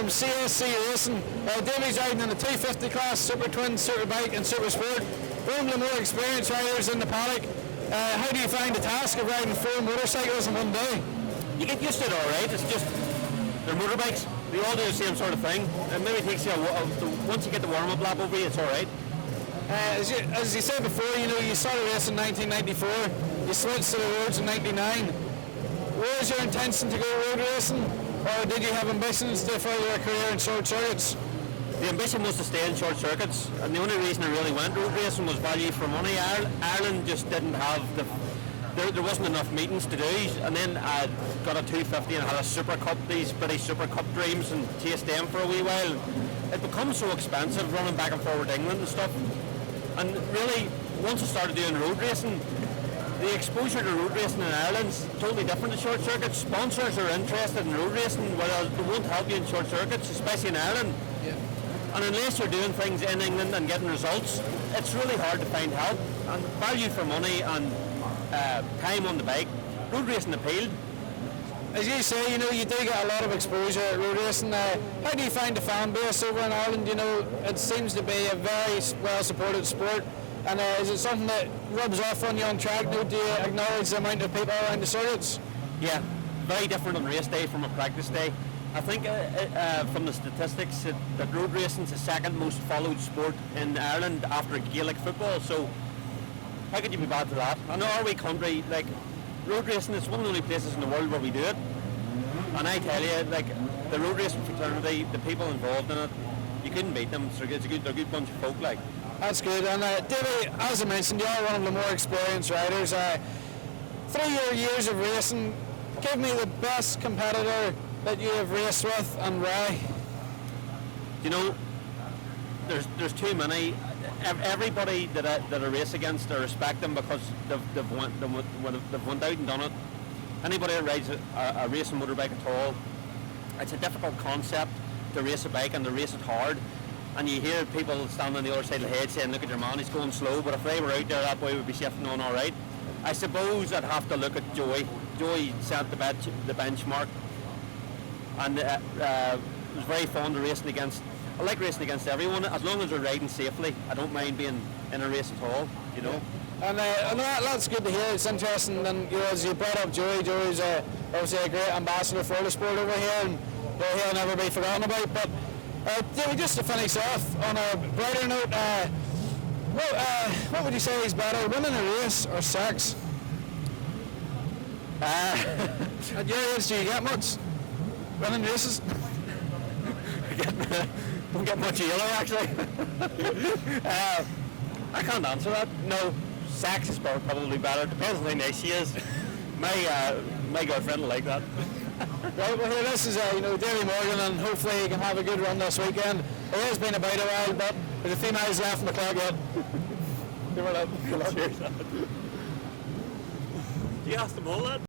from CSC Racing. Davy's riding in the 250 class, Super Twin, Superbike and Super Sport. One of the more experienced riders in the paddock. How do you find the task of riding 4 motorcycles in one day? You get used to it alright. It's just, they're motorbikes. They all do the same sort of thing. It maybe takes you once you get the warm-up lap over you, it's alright. As you said before, you started racing in 1994. You switched to the roads in 99. Was your intention to go road racing, or did you have ambitions to further your career in short circuits? The ambition was to stay in short circuits, and the only reason I really went road racing was value for money. Ireland just didn't have there wasn't enough meetings to do, and then I got a 250 and had a Super Cup, these British Super Cup dreams, and chased them for a wee while. It becomes so expensive running back and forward to England and stuff, and really once I started doing road racing, the exposure to road racing in Ireland is totally different to short circuits. Sponsors are interested in road racing, whereas they won't help you in short circuits, especially in Ireland. Yeah. And unless you're doing things in England and getting results, it's really hard to find help. And value for money and time on the bike, road racing appealed. As you say, you do get a lot of exposure at road racing. How do you find the fan base over in Ireland? It seems to be a very well-supported sport. And is it something that rubs off on you on track? Do you acknowledge the amount of people around the circuits? Yeah, very different on race day from a practice day. I think from the statistics that road racing is the second most followed sport in Ireland after Gaelic football. So how could you be bad to that? I know our wee country, road racing is one of the only places in the world where we do it. And I tell you, the road racing fraternity, the people involved in it, you couldn't beat them. They're a good bunch of folk. That's good. And Davy, as I mentioned, you are one of the more experienced riders. Through your years of racing, give me the best competitor that you have raced with and why. There's too many. Everybody that I race against, I respect them because they've went out and done it. Anybody that rides a racing motorbike at all, it's a difficult concept to race a bike and to race it hard. And you hear people standing on the other side of the head saying, look at your man, he's going slow, but if they were out there, that boy would be shifting on all right. I suppose I'd have to look at Joey. Joey set the benchmark, and was very fond of racing against. I like racing against everyone, as long as they're riding safely. I don't mind being in a race at all, And that's good to hear. It's interesting, and as you brought up Joey, Joey's obviously a great ambassador for the sport over here, and he'll never be forgotten about. But Davy, just to finish off on a brighter note, what would you say is better, winning a race or sex? At your age, do you get much winning races? Don't get much yellow, actually. I can't answer that. No, sex is probably better. Depends on how nice she is. My girlfriend will like that. Right, well here, this is Davy Morgan, and hopefully you can have a good run this weekend. It has been about a while, but there's a few miles left in the clock yet. Give her that. Cheers. Do you ask them all that?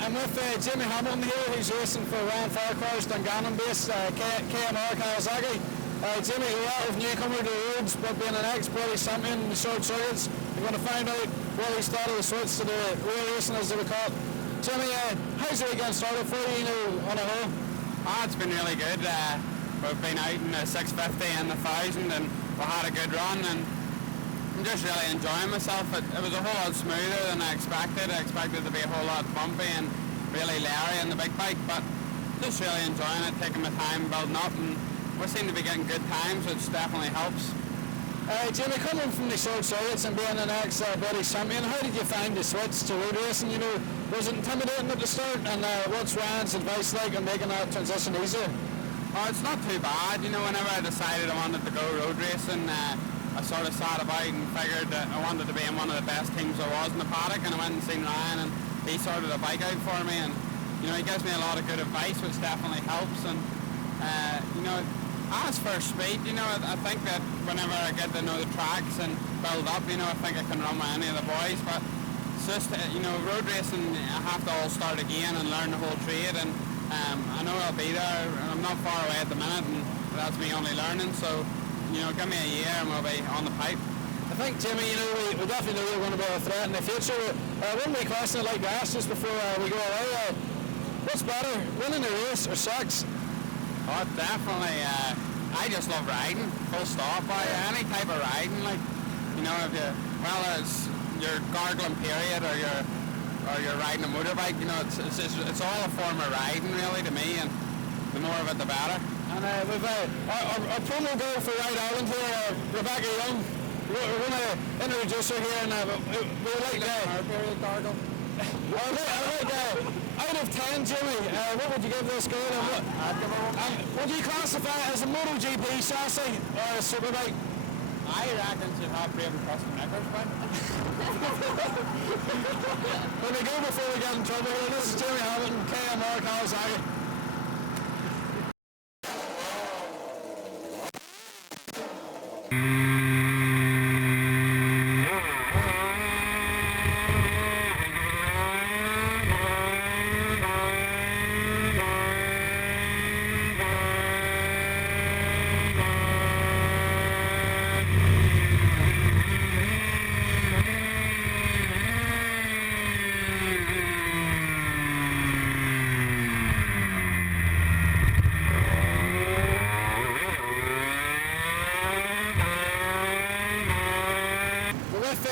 I'm with Jimmy Hamilton here, who's racing for Ryan Farquhar's Dungannon-based KMR Kawasaki. Jimmy, a lot of newcomer to the roads, but being an ex-British champion in the short circuits, we're going to find out what he started the switch to the real racing, as they were called. Jimmy, how's the weekend started for you, on a whole? It's been really good. We've been out in the 650 and the 1000, and we had a good run, and I'm just really enjoying myself. It was a whole lot smoother than I expected. I expected it to be a whole lot bumpy and really leery in the big bike, but just really enjoying it, taking my time building up, and we seem to be getting good times, which definitely helps. Jimmy, coming from the short circuits and being an ex-British champion, how did you find the switch to road racing? Was it intimidating at the start, and what's Ryan's advice like on making that transition easier? It's not too bad. Whenever I decided I wanted to go road racing, I sort of sat about and figured that I wanted to be in one of the best teams there was in the paddock, and I went and seen Ryan, and he sorted a bike out for me, and he gives me a lot of good advice, which definitely helps. And as for speed, I think that whenever I get to know the tracks and build up, I think I can run with any of the boys, but it's just road racing, I have to all start again and learn the whole trade, and I know I'll be there, and I'm not far away at the minute, and that's me only learning, so, give me a year and we'll be on the pipe. I think, Jimmy, we definitely know you're going to be a threat in the future. One wee question I'd like to ask just before we go away, what's better, winning a race or sex? Oh, definitely. I just love riding, full stop. Any type of riding, if whether it's your gargling period or you're riding a motorbike, it's all a form of riding really to me, and the more of it, the better. And we've our promo girl for Ride Ireland here, Rebecca Young. We're going to introduce her here, and we'd like Our period gargle. out of 10, Jimmy, what would you give this girl? I'd give her one. Would you classify it as a MotoGP chassis or a superbike? I reckon she'd have brave and custom knickers, man. When we go before we get in trouble here, this is Jimmy Hamilton, KMR Kawasaki.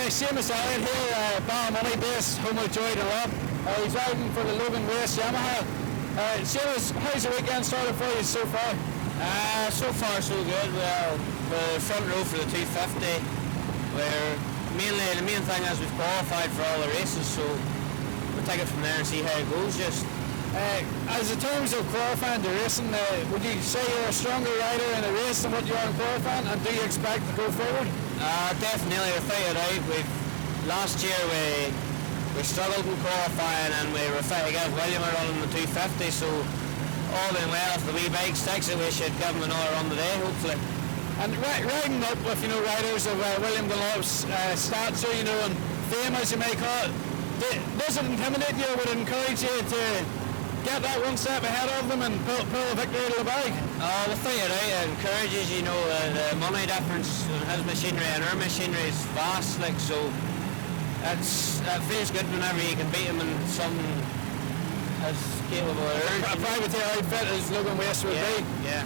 Sheamus here, Ballymoney based, home of Joy to Rob. He's riding for the Logan Race Yamaha. Sheamus, how's the weekend started for you so far? So far so good. We're front row for the 250. The main thing is we've qualified for all the races, so we'll take it from there and see how it goes. As in terms of qualifying the racing, would you say you're a stronger rider in a race than what you are in qualifying, and do you expect to go forward? Definitely, we'll fight it out. Last year we struggled in qualifying, and we were fighting against William around in the 250, so all being well, if the wee bike sticks it, we should give him another run today, hopefully. And riding up with, riders of William Dunlop's stature, and fame, as you may call it, does it intimidate you, or would it encourage you to get that one step ahead of them and pull a victory out of the bag? The thing it encourages, the money difference in his machinery and our machinery is vast, so it feels good whenever you can beat him in something as capable of ours. A privateer outfit as Logan Waste would be. Yeah.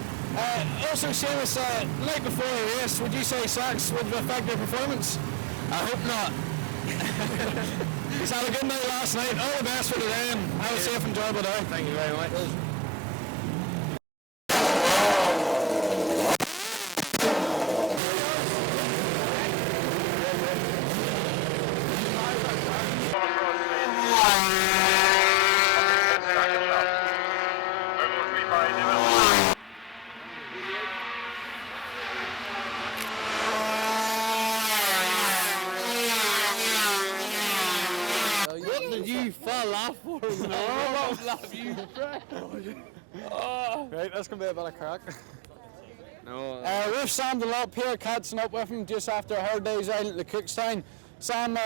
Also, Sheamus, night before the race, would you say sex would affect your performance? I hope not. He's had a good night last night. All the best for today, and have a safe, enjoyable day. Thank you very much. Right, that's going to be a bit of crack. No. We've Sam Dunlop here, catching up with him just after a hard day's out at the Cookstown. Sam,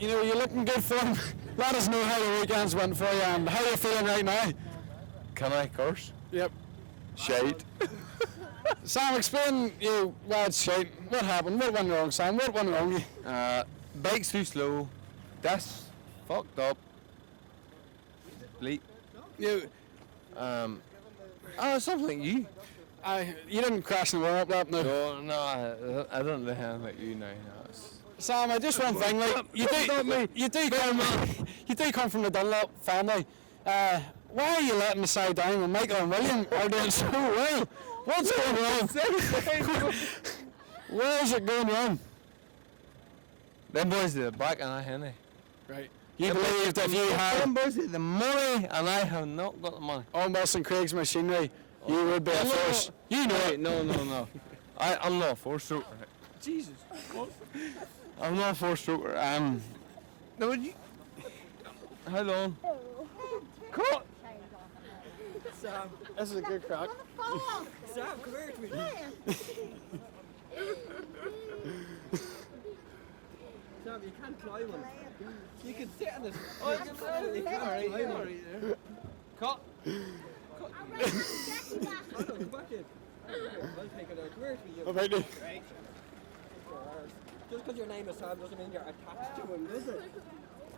you're looking good for him. Let us know how the weekends went for you and how you're feeling right now. Can I curse? Yep. Shite. Sam, explain why it's shite. What happened? What went wrong, Sam? What went wrong? Bike's too slow. That's fucked up. Bleak. Something you. You didn't crash the warm-up lap, no? No, I don't know anything like you now. No, Sam, just one thing, like, you do come from the Dunlop family. Why are you letting the side down when Michael and William are doing so well? What's going wrong? Where is it going wrong? Them boys are the back and I henny. Right. You believed if you had Them boys have the money and I have not got the money. all Wilson Craig's machinery, you would be a force. You know it. No. I'm not a four-stroker. Jesus. I'm not a four-stroker. No, you... How long? Cut! Sam, this is a good crack. Sam, come here to me. Sam, you can't climb on it. You can sit on it. Oh, you can climb on it. Cut. Come back in. I'll take it out. Come here to you. What about you? Just because your name is Sam doesn't mean you're attached to him, does it?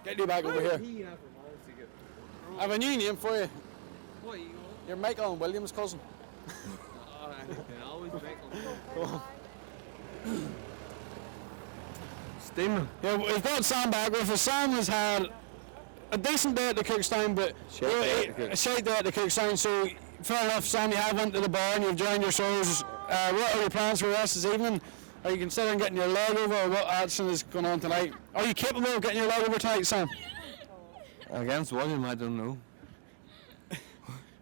Get you back over here. I have a new name for you. What are you You're Michael and William's cousin. always Michael. Steaming. Yeah, we've got Sam back with us. Sam has had a decent day at the Cookstown, but a shite day at the Cookstown, so fair enough, Sam, you have went to the bar and you've joined your shows. What are your plans for the rest of this evening? Are you considering getting your leg over, or what action is going on tonight? Are you capable of getting your leg over tonight, Sam? Against William, I don't know.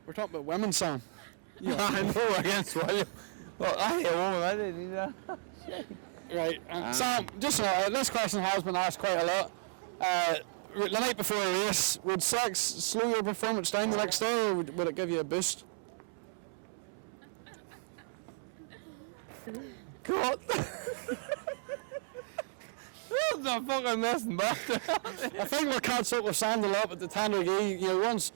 We're talking about women, Sam. Yeah, I know against William. Well, I hate a woman, I didn't need that. Right. Sam, just this question has been asked quite a lot. The night before a race, would sex slow your performance down the next day, or would it give you a boost? God. That's a fucking messing back there. I think we're catch up with Sam a lot at the Tandragee. You know, once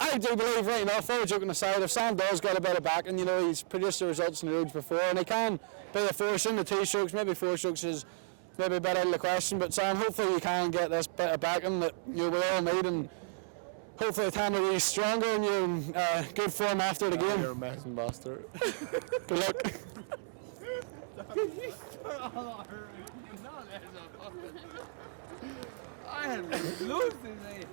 I do believe, right enough, all joking aside, if Sam does get a bit of backing, you know, he's produced the results in the roads before, and he can be a force in the 2 strokes. Maybe 4 strokes is maybe a bit out of the question, but Sam, hopefully you can get this bit of backing that we all need, and hopefully the Tandragee's stronger and you're in good form after the game. You're a messing bastard. Good luck. I am losing it.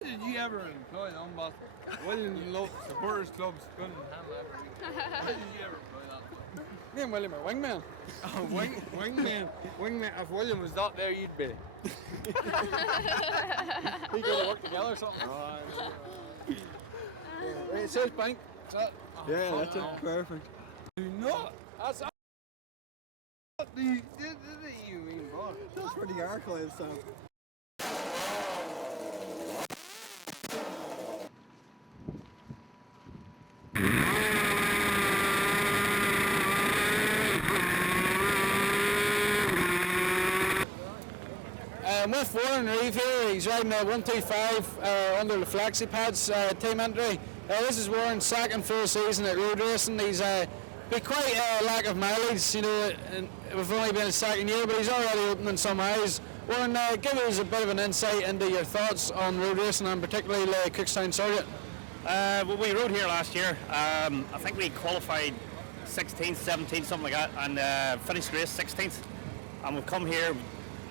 Did you ever employ an boss? William supporters clubs couldn't handle that. Did you ever employ that? Me and William are wingmen. Wingman. If William was not there, you'd be. We go to work together or something. Right, it says bank. Is that? Yeah, that's it. Perfect. Do not. That's What do you mean, boss? Just for the archives, Sam. With Warren Reeve here, he's riding a 125 under the flexi pads team entry. This is Warren's second full season at road racing. He's been quite a lack of mileage, you know, and we've only been his second year, but he's already opening some eyes. Warren, give us a bit of an insight into your thoughts on road racing and particularly the Cookstown circuit. Well, we rode here last year. I think we qualified 16th, 17th, something like that, and finished race 16th. And we've come here,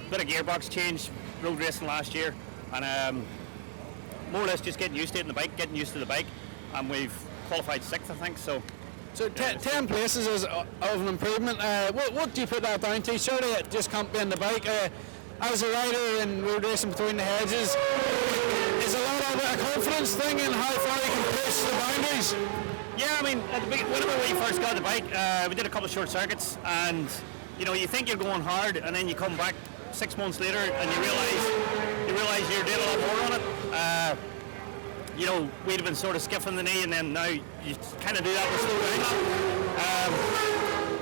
bit of gearbox change, road racing last year, and more or less just getting used to it in the bike, getting used to the bike, and we've qualified 6th, I think. So 10 places is of an improvement. What do you put that down to? Surely it just can't be in the bike. As a rider in road racing between the hedges, is a lot of a confidence thing in how far you can push the boundaries? yeah, I mean, whenever we first got the bike, we did a couple of short circuits, and you know, you think you're going hard, and then you come back 6 months later, and you realize you're doing a lot more on it. You know, we'd have been sort of skiffing the knee, and then now you kind of do that with slow down.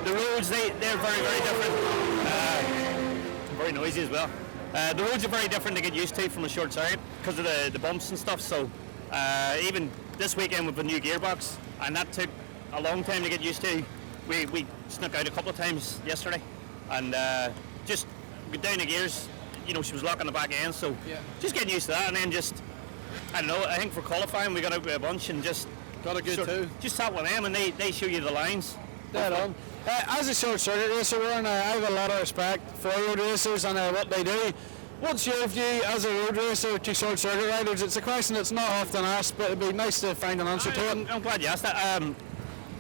The roads, they're very, very different. Very noisy as well. The roads are very different to get used to from a short circuit because of the bumps and stuff. So even this weekend with the new gearbox, and that took a long time to get used to. We snuck out a couple of times yesterday, and just got down the gears. You know, she was locking the back end, so just getting used to that, and then just, I don't know, I think for qualifying we got out with a bunch and just Got a good too. just sat with them, and they show you the lines. Dead on. As a short circuit racer, Warren, I have a lot of respect for road racers and what they do. What's your view as a road racer to short circuit riders? It's a question that's not often asked, but it'd be nice to find an answer to it. I'm glad you asked that.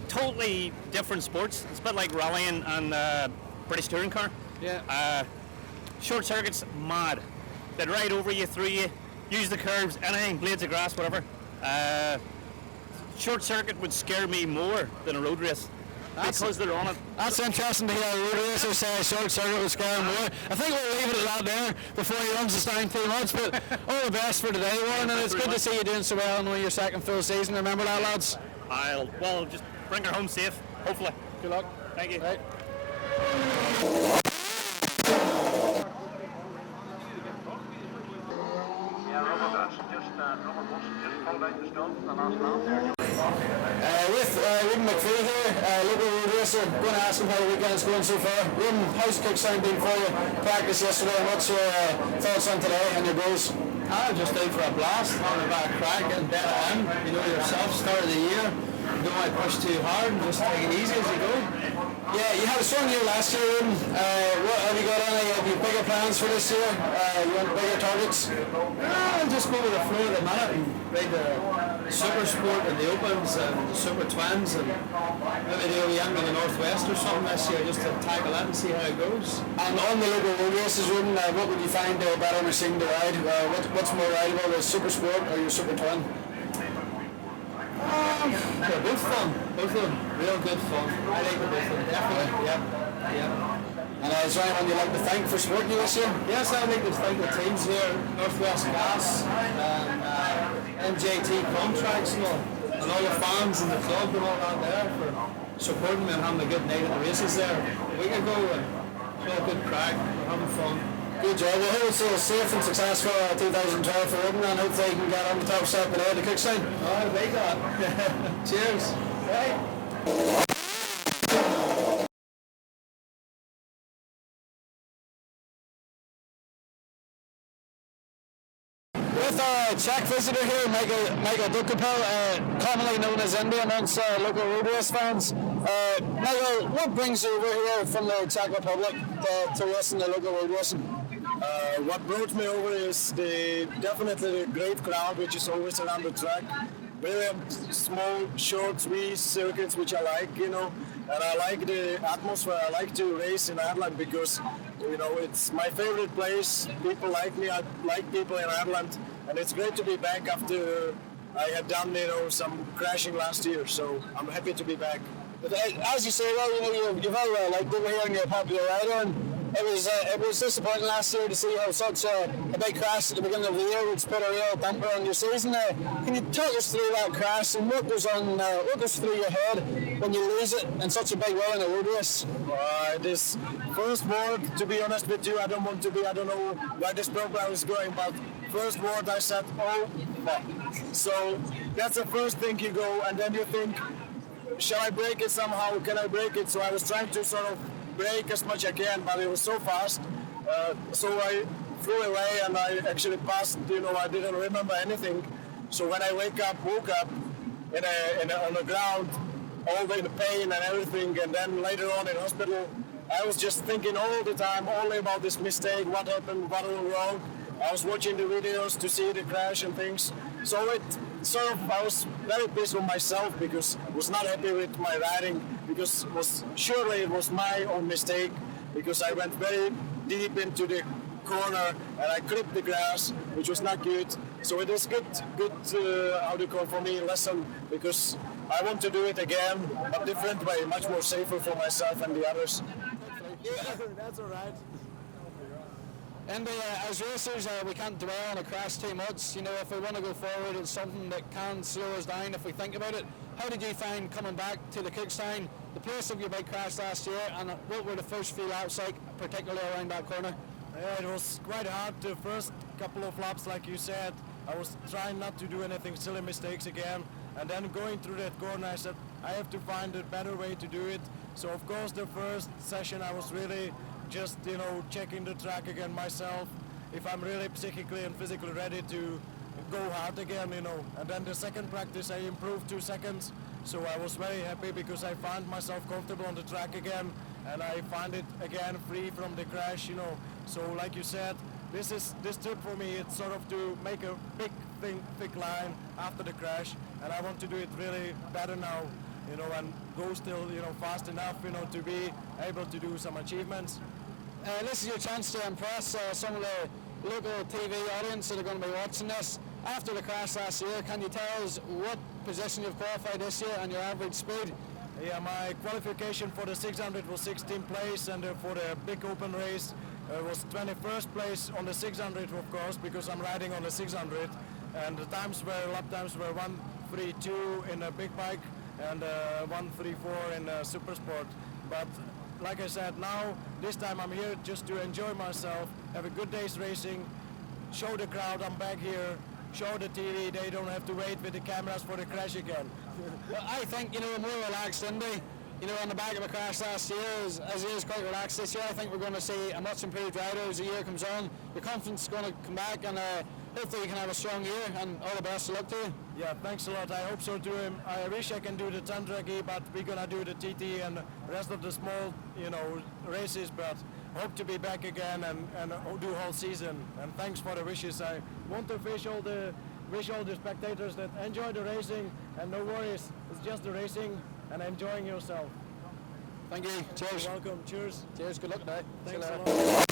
Totally different sports. It's a bit like rallying and British touring car. Yeah. Short circuits, mad. They'd ride over you, through you, use the curves, anything, blades of grass, whatever. Short circuit would scare me more than a road race because they're on it. That's interesting to hear a road racer say a short circuit was scary more. I think we'll leave it at that there before he runs us down too much, but all the best for today, Warren, and it's good to see you doing so well in your second full season. Remember that, lads? Well, just bring her home safe, hopefully. Good luck. Thank you. Right. Yeah, Robert, that's just With Ruben McPhee here, local road racer, going to ask him how the weekend's going so far. Ruben, how's Cookstown been for you? Practice yesterday, and what's your thoughts on today and your goals? I'm just out for a blast, having a bit of crack, getting better in. You know yourself, start of the year, you don't want to push too hard and just take it easy as you go. Yeah, you had a strong year last year, Ruben. What have you got on? Have you bigger plans for this year? You want bigger targets? I'll just go with the flow of the minute and ride the super sport and the opens and the super twins and maybe the OEM in the Northwest or something this year just to tackle that and see how it goes. And on the local road races, Ruben, what would you find better machine to ride? What's more rideable, the super sport or your super twin? They're both fun, both of them, real good fun. I like them both of them, definitely, yep. And is there anyone you'd like to thank for supporting you this year? Yes, I'd like to thank the teams here, Northwest Gas and MJT Contracts and all the fans and the club and all that there for supporting me and having a good night at the races there a week ago, and all good crack, we're having fun. Good job. Well, hope it's a safe and successful 2012 for Ruben, and hopefully you can get on the top step today at the Cookstown. I like that. Cheers. Right. With our Czech visitor here, Michael Dukapel, commonly known as Indy amongst local road race fans. Michael, what brings you over here from the Czech Republic to listen to local road racing? What brought me over is definitely the great crowd which is always around the track. Really small, short, sweet circuits which I like, and I like the atmosphere. I like to race in Ireland because, it's my favorite place. People like me. I like people in Ireland, and it's great to be back after I had done, some crashing last year. So I'm happy to be back. But as you say, you've all liked over here and you're a popular rider, and it was disappointing last year to see how such a big crash at the beginning of the year which put a real damper on your season. Can you talk us through that crash and what goes through your head when you lose it in such a big way in a road race? This first word, to be honest with you, I don't know where this program is going, but first word I said, oh, fuck. So that's the first thing you go, and then you think, shall I break it somehow? Can I break it? So I was trying to sort of brake as much as I can, but it was so fast. So I flew away and I actually passed, I didn't remember anything. So when I woke up on the ground, all in the pain and everything, and then later on in hospital, I was just thinking all the time only about this mistake, what happened, what went wrong. I was watching the videos to see the crash and things. So I was very pissed with myself because I was not happy with my riding, because surely it was my own mistake, because I went very deep into the corner and I clipped the grass, which was not good. So it is good for me lesson, because I want to do it again, but different way, much more safer for myself and the others. Yeah, that's all right. And as racers, we can't dwell on a crash too much. If we want to go forward, it's something that can slow us down if we think about it. How did you find coming back to the Cookstown, the place of your big crash last year, and what were the first few laps like, particularly around that corner? Yeah, it was quite hard the first couple of laps, like you said. I was trying not to do anything silly mistakes again, and then going through that corner, I said, I have to find a better way to do it. So of course the first session I was really just, checking the track again myself, if I'm really psychically and physically ready to go hard again, And then the second practice I improved 2 seconds, so I was very happy because I found myself comfortable on the track again, and I find it again free from the crash, So like you said, this trip for me, it's sort of to make a big thick line after the crash, and I want to do it really better now, and go still, fast enough, to be able to do some achievements. This is your chance to impress some of the local TV audience that are going to be watching this. After the crash last year, can you tell us what position you've qualified this year and your average speed? Yeah, my qualification for the 600 was 16th place, and for the big open race was 21st place on the 600, of course, because I'm riding on the 600. And the lap times were 1:32 in a big bike and 1:34 in a super sport. But like I said, now this time I'm here just to enjoy myself, have a good day's racing, show the crowd I'm back here, show the TV, they don't have to wait with the cameras for the crash again. Well, I think, you know, a more relaxed Indy, you know, on the back of a crash last year, as he is quite relaxed this year, I think we're going to see a much improved rider as the year comes on. The confidence is going to come back, and hopefully you can have a strong year, and all the best of luck to you. Yeah, thanks a lot. I hope so too. I wish I can do the Tandragi, but we're going to do the TT and the rest of the small, you know, races, but hope to be back again and do whole season. And thanks for the wishes. I want to wish all the spectators that enjoy the racing, and no worries, it's just the racing and enjoying yourself. Thank you. Cheers. You're welcome. Cheers. Cheers. Good luck today. Thanks a lot.